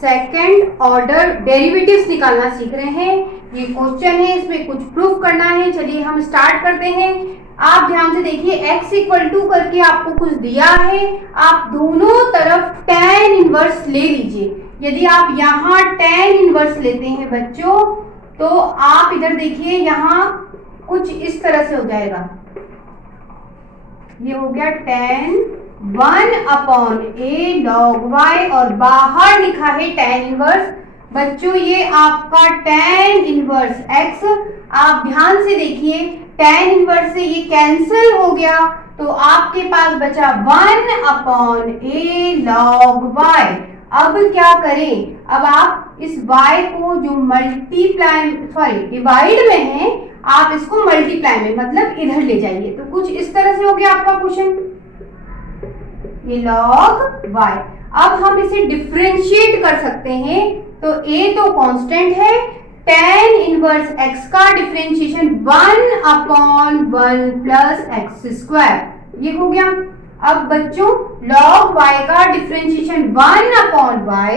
Second order derivatives निकालना सीख रहे हैं। ये क्वेश्चन है, इसमें कुछ प्रूफ करना है। चलिए हम स्टार्ट करते हैं। आप ध्यान से देखिए, x इक्वल टू करके आपको कुछ दिया है, आप दोनों तरफ tan इनवर्स ले लीजिए। यदि आप यहाँ tan इनवर्स लेते हैं बच्चों, तो आप इधर देखिए, यहाँ कुछ इस तरह से हो जाएगा। ये हो गया tan 1/a log y और बाहर लिखा है tan इनवर्स। बच्चों ये आपका tan इनवर्स x, आप ध्यान से देखिए, tan इनवर्स से ये कैंसिल हो गया, तो आपके पास बचा 1/a log y। अब क्या करें, अब आप इस y को जो डिवाइड में है, आप इसको मल्टीप्लाई में मतलब इधर ले जाइए। तो कुछ इस तरह से हो गया आपका क्वेश्चन, ये log y। अब हम इसे डिफरेंशिएट कर सकते हैं। तो a तो कांस्टेंट है, tan इनवर्स x का डिफरेंशिएशन 1/1 प्लस x स्क्वायर, ये हो गया। अब बच्चों log y का डिफरेंशिएशन 1/y,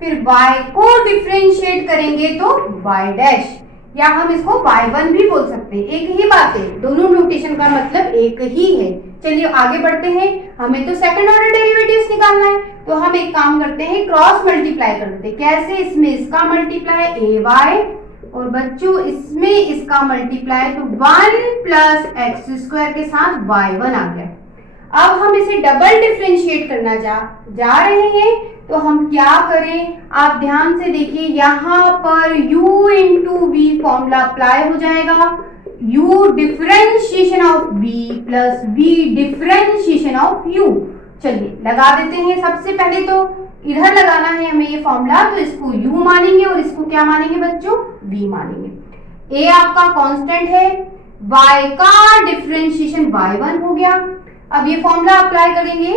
फिर y को डिफरेंशिएट करेंगे तो y डैश, या हम इसको y1 भी बोल सकते हैं, एक ही बात है, दोनों नोटेशन का मतलब एक ही है। चलिए आगे बढ़ते हैं, हमें तो सेकंड ऑर्डर डेरिवेटिव्स निकालना है, तो हम एक काम करते हैं, क्रॉस मल्टीप्लाई कर देते हैं। कैसे, इसमें इसका मल्टीप्लाई ay और बच्चों इसमें इसका मल्टीप्लाई, तो 1 प्लस एक्स स्क्वायर के साथ y1 आ गया। अब हम इसे डबल डिफरेंशिएट करना जा रहे हैं, तो हम क्या करें, आप ध्यान से देखिए, यहाँ पर u into v formula apply हो जाएगा। u differentiation of v plus v differentiation of u। चलिए लगा देते हैं। सबसे पहले तो इधर लगाना है हमें ये फॉर्मूला, तो इसको u मानेंगे और इसको क्या मानेंगे बच्चों, v मानेंगे। a आपका कांस्टेंट है, y का डिफरेंशिएशन y1 हो गया। अब ये फॉर्मूला अप्लाई करेंगे,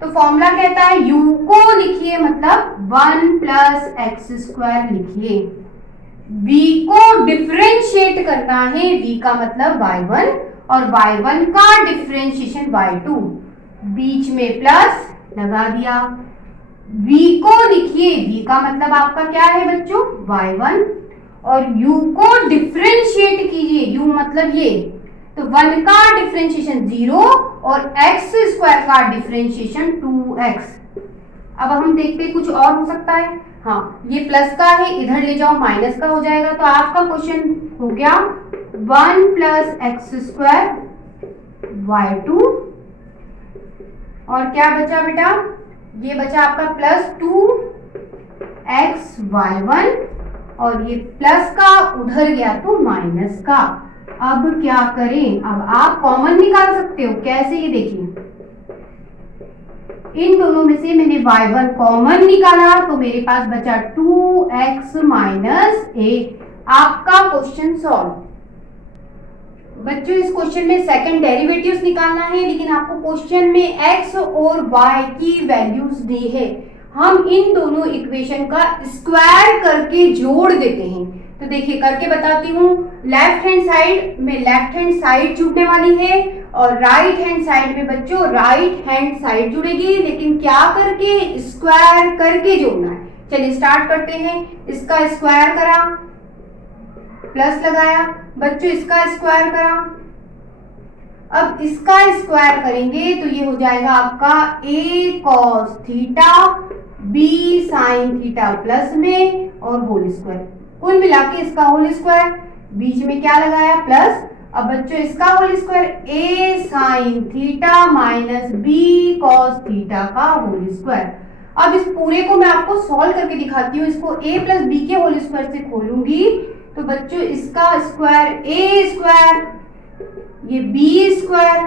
तो फॉर्मूला कहता है u को लिखिए मतलब 1 प्लस एक्स स्क्वायर लिखिए, v को डिफरेंशिएट करना है, v का मतलब y1 और y1 का डिफरेंशिएशन y2, बीच में प्लस लगा दिया। v को लिखिए, v का मतलब आपका क्या है बच्चों, y1, और u को डिफरेंशिएट कीजिए, u मतलब ये, तो 1 का डिफरेंशिएशन 0 और x स्क्वायर का डिफरेंशिएशन 2x। अब हम देखते हैं कुछ और हो सकता है। हाँ, ये प्लस का है, इधर ले जाओ माइनस का हो जाएगा, तो आपका क्वेश्चन हो गया 1 प्लस एक्स स्क्वायर y2, और क्या बचा बेटा, ये बचा आपका प्लस 2x y1, और ये प्लस का उधर गया तो माइनस का। अब क्या करें, अब आप कॉमन निकाल सकते हो। कैसे, ये देखिए, इन दोनों में से मैंने y1 कॉमन निकाला, तो मेरे पास बचा 2x माइनस a। आपका क्वेश्चन सॉल्व। बच्चों इस क्वेश्चन में सेकंड डेरिवेटिव्स निकालना है, लेकिन आपको क्वेश्चन में x और y की वैल्यूज दी है। हम इन दोनों इक्वेशन का स्क्वायर करके जोड़ देते हैं। तो देखिए करके बताती हूँ। लेफ्ट हैंड साइड में लेफ्ट हैंड साइड जुड़ने वाली है, और राइट हैंड साइड में बच्चों राइट हैंड साइड जुड़ेगी, लेकिन क्या करके, स्क्वायर करके जोड़ना है। चलिए स्टार्ट करते हैं। इसका स्क्वायर करा, प्लस लगाया, बच्चों इसका स्क्वायर करा। अब इसका स्क्वायर करेंगे तो ये हो जाएगा आपका a cos theta b sin theta plus में और होल स्क्वायर, कुल मिला के इसका होल स्क्वायर, बीच में क्या लगाया, प्लस। अब बच्चों इसका whole square a sin theta minus b cos theta का होल स्क्वायर। अब इस पूरे को मैं आपको सॉल्व करके दिखाती हूँ। इसको a प्लस b के होल स्क्वायर से खोलूंगी, तो बच्चों इसका स्क्वायर a स्क्वायर, ये b स्क्वायर,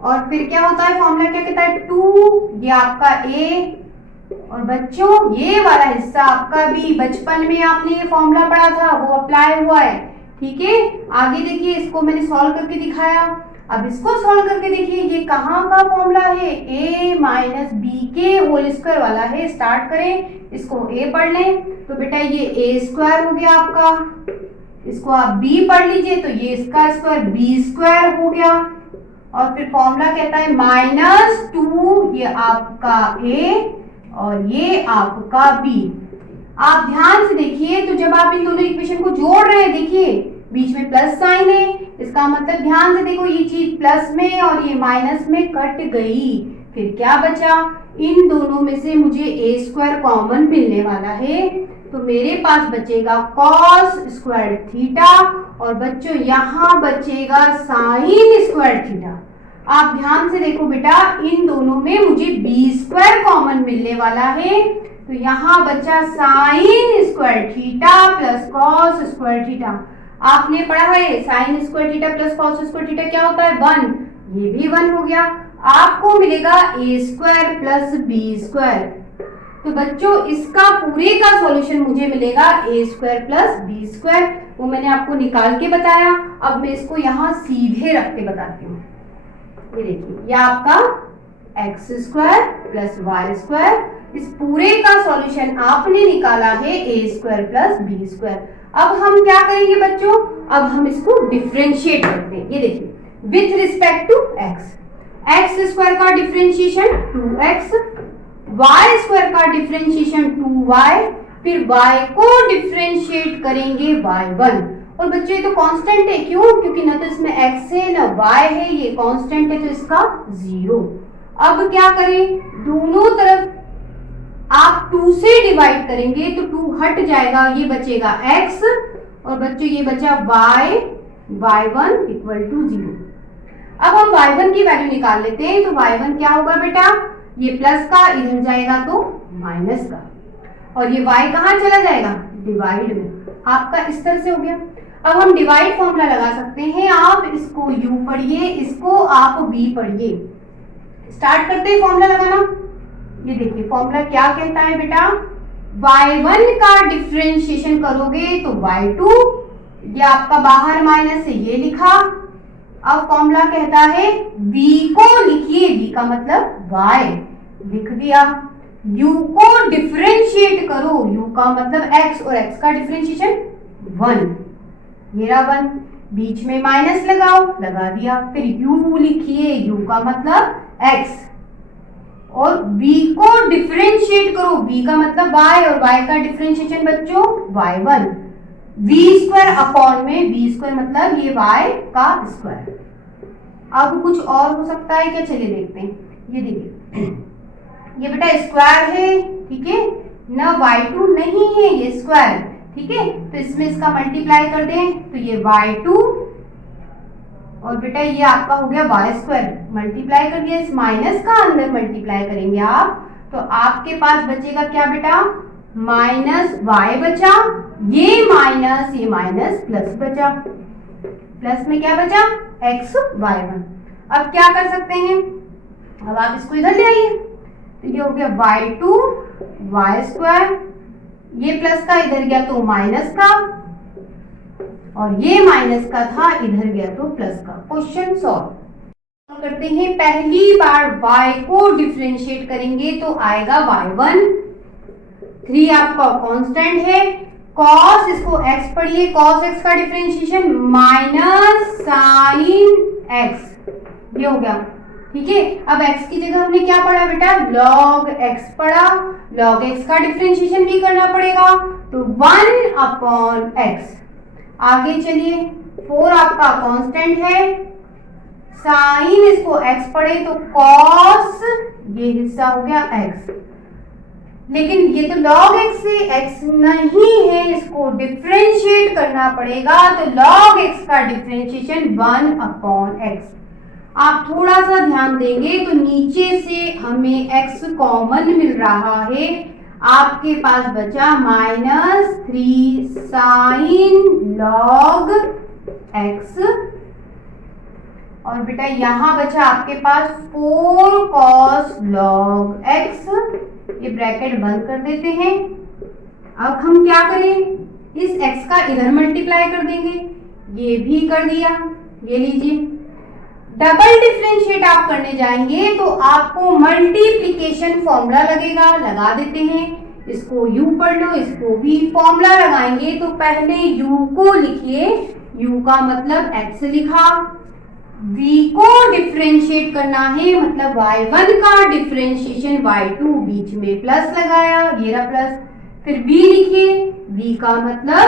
और फिर क्या होता है, फॉर्मूला क्या कहता है, 2, ये आपका a, और बच्चों ये वाला हिस्सा आपका भी, बचपन में आपने ये फॉर्मूला पढ़ा था, वो अप्लाई हुआ है। ठीक है, आगे देखिए, इसको मैंने सॉल्व करके दिखाया। अब इसको सॉल्व करके देखिए, ये कहाँ का फॉर्मूला है, a माइनस बी के होल स्क्वायर वाला है। स्टार्ट करें, इसको a पढ़ लें, तो बेटा ये a स्क्वायर हो गया आपका, इसको आप b पढ़ लीजिए, तो ये इसका स्क्वायर b स्क्वायर हो गया, और फिर फॉर्मूला कहता है -2, ये आपका a, और ये आपका b। आप ध्यान से देखिए, तो जब आप इन दोनों इक्वेशन को जोड़ रहे हैं, देखिए बीच में प्लस साइन है, इसका मतलब ध्यान से देखो ये चीज प्लस में और ये माइनस में कट गई। फिर क्या बचा, इन दोनों में से मुझे ए स्क्वायर कॉमन मिलने वाला है, तो मेरे पास बचेगा कॉस स्क्वायर थीटा और बच्चों यहाँ बचेगा साइन स्क्वायर थीटा। आप ध्यान से देखो बेटा, इन दोनों में मुझे बी स्क्वायर कॉमन मिलने वाला है, तो यहाँ बचा sine square theta plus cos square theta. आपने पढ़ा है sine square theta plus cos square theta क्या होता है, 1। ये भी 1 हो गया। आपको मिलेगा ए स्क्वायर प्लस बी स्क्वायर। तो बच्चों इसका पूरे का सॉल्यूशन मुझे मिलेगा ए स्क्वायर प्लस बी स्क्वायर, वो मैंने आपको निकाल के बताया। अब मैं इसको यहाँ सीधे रख के बताती हूँ। ये देखिए, ये आपका X square plus Y square, इस पूरे का सॉल्यूशन आपने निकाला है A square plus B square. अब हम क्या करेंगे बच्चों, अब हम इसको डिफरेंशिएट करते हैं। ये देखिए, with respect to X, X square का डिफरेंशिएशन 2x, वाई स्क्वायर का डिफरेंशिएशन 2y, फिर y को डिफरेंशिएट करेंगे y1। और बच्चों ये तो कांस्टेंट है, क्यों, क्योंकि ना तो इसमें x है ना y है, ये कांस्टेंट है तो इसका 0। अब क्या करें, दोनों तरफ आप 2 से डिवाइड करेंगे तो 2 हट जाएगा, ये बचेगा x और बच्चों ये बचा y, y1 इक्वल टू 0। अब हम y1 की वैल्यू निकाल लेते हैं, तो y1 क्या होगा बेटा, ये प्लस का इधर जाएगा तो माइनस का, और ये y कहाँ चला जाएगा, डिवाइड में। आपका इस तरह से हो गया। अब हम डिवाइड फॉर्मूला लगा सकते हैं, आप इसको u पढ़िए, इसको आप v पढ़िए। स्टार्ट करते हैं फॉर्मूला लगाना। ये देखिए फॉर्मूला क्या कहता है बेटा, y1 का डिफरेंशिएशन करोगे तो y2, ये आपका बाहर माइनस है, ये लिखा। अब फॉर्मूला कहता है v को लिखिए, v का मतलब y लिख दिया। u को डिफरेंशिएट करो, u का मतलब x और x का डिफरेंशिएशन 1, ये रहा 1, बीच में माइनस लगाओ, लगा दिया। फिर u लिखिए, u का मतलब x, और v को डिफरेंशिएट करो, v का मतलब y और y का डिफरेंशिएशन बच्चों y1, v स्क्वायर अपॉन में v स्क्वायर मतलब ये y का स्क्वायर। अब कुछ और हो सकता है क्या, चलिए देखते हैं। ये देखिए, ये बेटा स्क्वायर है, ठीक है ना, y2 नहीं है, ये स्क्वायर, ठीक है, तो इसमें इसका मल्टीप्लाई कर दें तो ये y2 और बेटा ये आपका हो गया y स्क्वायर, मल्टीप्लाई कर दिया, इस माइनस का अंदर मल्टीप्लाई करेंगे आप, तो आपके पास बचेगा क्या बेटा, माइनस y बचा, ये माइनस प्लस बचा, प्लस में क्या बचा, x y1। अब क्या कर सकते हैं, अब आप इसको इधर ले आइए, तो ये हो गया y2 y स्क्वायर, ये प्लस का इधर गया तो माइनस का, और ये माइनस का था इधर गया तो प्लस का। क्वेश्चन सॉल्व करते हैं। पहली बार y को डिफरेंशिएट करेंगे तो आएगा y1, 3 आपका कांस्टेंट है, cos इसको x पढ़िए, cos x का डिफरेंशिएशन माइनस साइन x, ये हो गया, ठीक है। अब x की जगह हमने क्या पढ़ा बेटा, log x पढ़ा, log x का डिफरेंशिएशन भी करना पड़ेगा, तो 1 अपॉन x। आगे चलिए, 4 आपका कांस्टेंट है, साइन इसको x पढ़े तो cos, ये हिस्सा हो गया x, लेकिन ये तो log x से x नहीं है, इसको डिफरेंशिएट करना पड़ेगा, तो log x का डिफरेंशिएशन 1 अपॉन x। आप थोड़ा सा ध्यान देंगे तो नीचे से हमें x कॉमन मिल रहा है, आपके पास बचा -3 साइन log x, और बेटा यहाँ बचा आपके पास 4 cos log x, ये ब्रैकेट बंद कर देते हैं। अब हम क्या करें, इस x का इधर मल्टीप्लाई कर देंगे, ये भी कर दिया, ये लीजिए। डबल डिफरेंशिएट आप करने जाएंगे तो आपको मल्टीप्लिकेशन फॉर्मूला लगेगा, लगा देते हैं, इसको u पढ़ लो, इसको भी फॉर्मूला लगाएंगे तो पहले u को लिखिए, u का मतलब x लिखा, v को डिफरेंशिएट करना है, मतलब y1 का डिफरेंशिएशन y2, बीच में प्लस लगाया, ये रहा प्लस, फिर b लिखिए, v का मतलब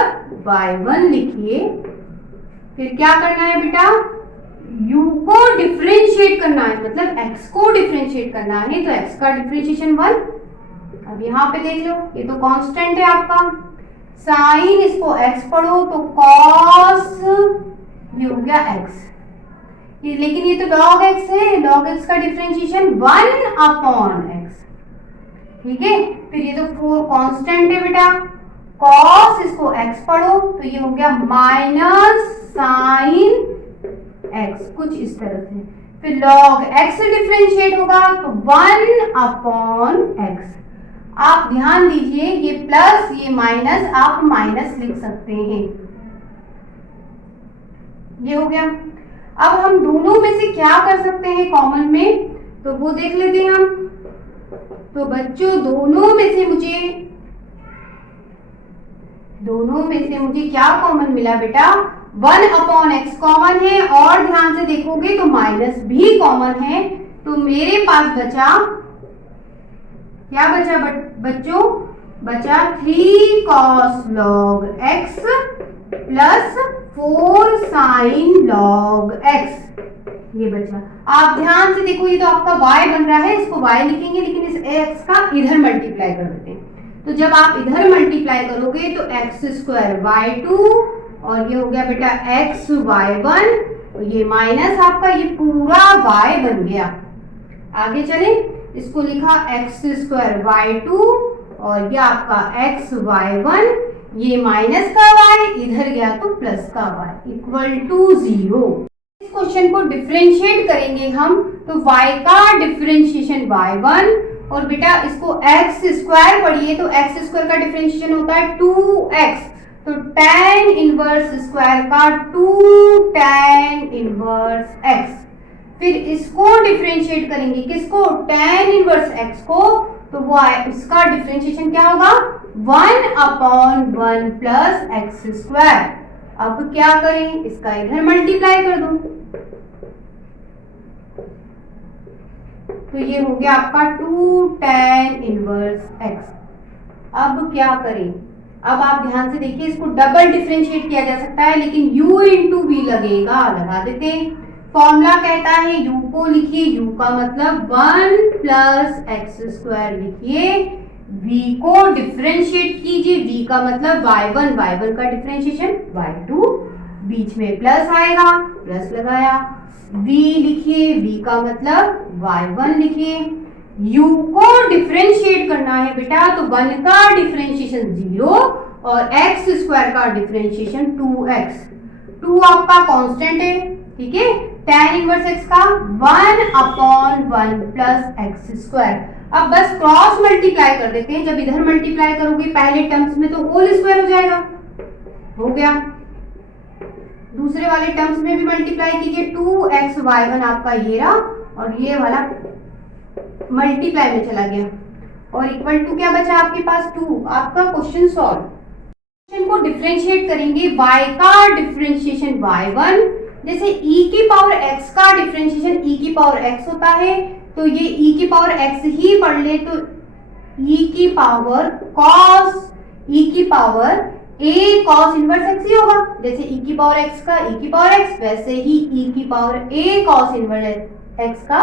y1 लिखिए, फिर क्या करना है बेटा, u को डिफरेंशिएट करना है, मतलब x को डिफरेंशिएट करना है, तो x का डिफरेंशिएशन 1। अब यहाँ पे देख लो, ये तो कांस्टेंट है आपका, साइन इसको x पढ़ो तो cos, ये हो गया x, लेकिन ये तो log x है, log x का डिफरेंशिएशन 1/x, ठीक है। फिर ये तो 4 कांस्टेंट है बेटा, cos इसको x पढ़ो तो ये हो गया माइनस साइन x, कुछ इस तरह से। फिर log x डिफरेंशिएट होगा तो 1/x। आप ध्यान दीजिए, ये प्लस ये माइनस, आप माइनस लिख सकते हैं, ये हो गया। अब हम दोनों में से क्या कर सकते हैं कॉमन में, तो वो देख लेते हैं हम। तो बच्चों दोनों में से मुझे क्या कॉमन मिला बेटा, 1/x कॉमन है, और ध्यान से देखोगे तो माइनस भी कॉमन है, तो मेरे पास बचा, क्या बचा बच्चों, बचा 3 cos log x plus 4 sin log x, ये बचा। आप ध्यान से देखो, ये तो आपका y बन रहा है, इसको y लिखेंगे, लेकिन इस x का इधर मल्टीप्लाई कर देते हैं। तो जब आप इधर मल्टीप्लाई करोगे तो x² y2, और ये हो गया बेटा x y1, और ये माइनस आपका ये पूरा y बन गया। आगे चले, इसको लिखा x² y2, और ये आपका x y1, ये माइनस का y इधर गया तो प्लस का y इक्वल टू 0। इस क्वेश्चन को डिफरेंशिएट करेंगे हम, तो y का डिफरेंशिएशन y1, और बेटा इसको x² पढ़िए, तो x² का डिफरेंशिएशन होता है 2x, तो tan इनवर्स स्क्वायर का 2 tan इनवर्स x। फिर इसको डिफरेंशिएट करेंगे, किसको, tan इनवर्स x को, तो वो इसका डिफरेंशिएशन क्या होगा, 1/1 प्लस x²। अब क्या करें, इसका इधर मल्टीप्लाई कर दो, तो ये हो गया आपका 2 tan इनवर्स x। अब क्या करें, अब आप ध्यान से देखिए, इसको डबल डिफरेंशिएट किया जा सकता है, लेकिन u इंटू v लगेगा, लगा देते हैं। फॉर्मूला कहता है u को लिखिए, u का मतलब 1 प्लस x² लिखिए, v को डिफरेंशिएट कीजिए, v का मतलब y1, y1 का डिफरेंशिएशन y2, बीच में प्लस आएगा, प्लस लगाया, v लिखिए, v का मतलब y1 लिखिए, u को डिफरेंशिएट करना है बेटा, तो 1 का डिफरेंशिएशन 0 और x² का डिफरेंशिएशन 2x, 2 आपका कांस्टेंट है, ठीक है। tan इनवर्स x का 1/1 प्लस x²। अब बस क्रॉस मल्टीप्लाई कर देते हैं, जब इधर मल्टीप्लाई करोगे पहले टर्म्स में तो होल स्क्वायर हो जाएगा, हो गया। दूसरे वाले टर्म्स में भी मल्टीप्लाई कीजिए, 2x y1 आपका ये रहा, और ये वाला मल्टीप्लाई में चला गया, और इक्वल टू क्या बचा आपके पास, 2। आपका क्वेश्चन सॉल्व। क्वेश्चन को डिफरेंशिएट करेंगे, y का डिफरेंशिएशन y1, जैसे e की पावर x का डिफरेंशिएशन e की पावर x होता है, तो ये e की पावर x ही पढ़ ले, तो e की पावर cos, e की power a cos inverse x ही होगा, जैसे e की पावर x का e की पावर x, वैसे ही e की power a cos inverse x का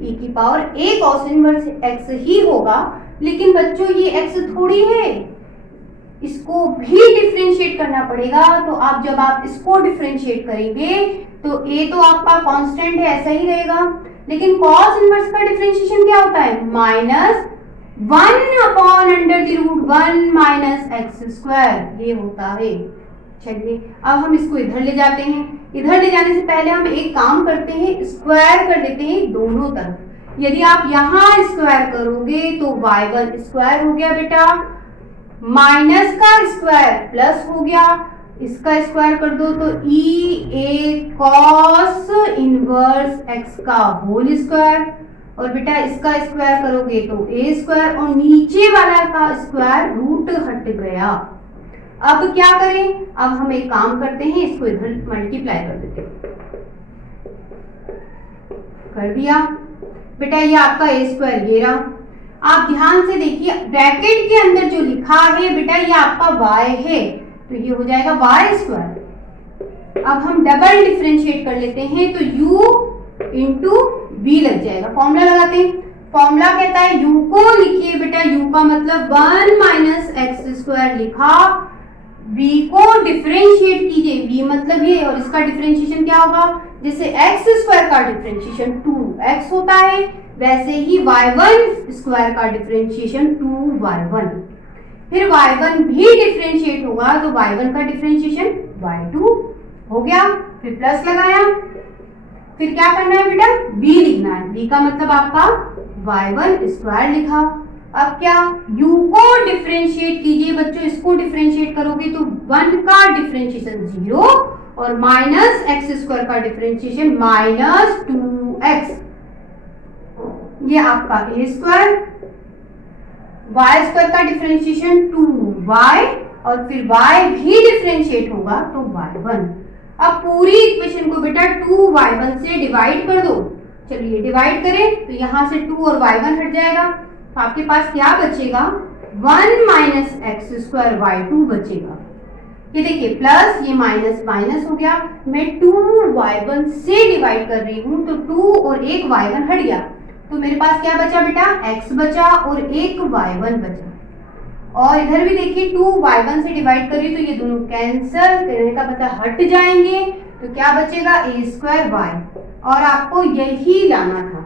e की power a cos inverse x ही होगा। लेकिन बच्चों ये x थोड़ी है, इसको भी डिफरेंशिएट करना पड़ेगा, तो आप जब आप इसको डिफरेंशिएट करेंगे तो a तो आपका कांस्टेंट है, ऐसा ही रहेगा, लेकिन cos इनवर्स का डिफरेंशिएशन क्या होता है, -1/√1 माइनस x², ये होता है। चलिए अब हम इसको इधर ले जाते हैं, इधर ले जाने से पहले हम एक काम करते हैं, स्क्वायर कर देते हैं दोनों तरफ। यदि आप यहाँ स्क्वायर करोगे तो y1 स्क्वायर हो गया बेटा, माइनस का स्क्वायर प्लस हो गया, इसका स्क्वायर कर दो तो a cos इनवर्स x का होल स्क्वायर, और बेटा इसका स्क्वायर करोगे तो a², और नीचे वाला का स्क्वायर रूट हट गया। अब क्या करें, अब हम एक काम करते हैं, इसको इधर मल्टीप्लाई कर देते हैं, कर दिया बेटा, ये आपका a स्क्वायर ये रहा। आप ध्यान से देखिए ब्रैकेट के अंदर जो लिखा है बेटा ये आपका y है, तो ये हो जाएगा y स्क्वायर। अब हम डबल डिफरेंशिएट कर लेते हैं, तो u इंटू v लग जाएगा। फॉर्मूला लगाते हैं। फॉर्मूला कहता है u को लिखिए बेटा, u का मतलब 1 माइनस एक्स स्क्वायर लिखा, v को डिफरेंशिएट कीजिए, v मतलब ये, और इसका डिफरेंशिएशन क्या होगा, जैसे एक्स स्क्वायर का डिफरेंशिएशन 2x होता है, वैसे ही y1 स्क्वायर का डिफरेंशिएशन 2y1। फिर y1 भी डिफरेंशिएट होगा तो y1 का डिफरेंशिएशन y2 हो गया। फिर प्लस लगाया, फिर क्या करना है बेटा, b लिखना है, b का मतलब आपका y1 स्क्वायर लिखा। अब क्या, u को डिफरेंशिएट कीजिए बच्चों, इसको डिफरेंशिएट करोगे तो 1 का डिफरेंशिएशन 0 और माइनस एक्स स्क्वायर का डिफरेंशिएशन माइनस 2x, ये आपका a स्क्वायर, y स्क्वायर का डिफरेंशिएशन 2y और फिर y भी डिफरेंशिएट होगा तो y1। अब पूरी इक्वेशन को बेटा 2y1 से डिवाइड कर दो। चलिए डिवाइड करें तो यहाँ से 2 और y1 हट जाएगा, तो आपके पास क्या बचेगा, 1 माइनस एक्स स्क्वायर y2 बचेगा। ये देखिए प्लस, ये माइनस माइनस हो गया, मैं 2y1 से डिवाइड कर रही हूँ तो 2 और एक y1 हट गया, तो मेरे पास क्या बचा बेटा, x बचा और एक y1 बचा। और इधर भी देखिए 2y1 से डिवाइड कर रही तो ये दोनों कैंसिल करने का मतलब हट जाएंगे, तो क्या बचेगा a स्क्वायर y, और आपको यही लाना था।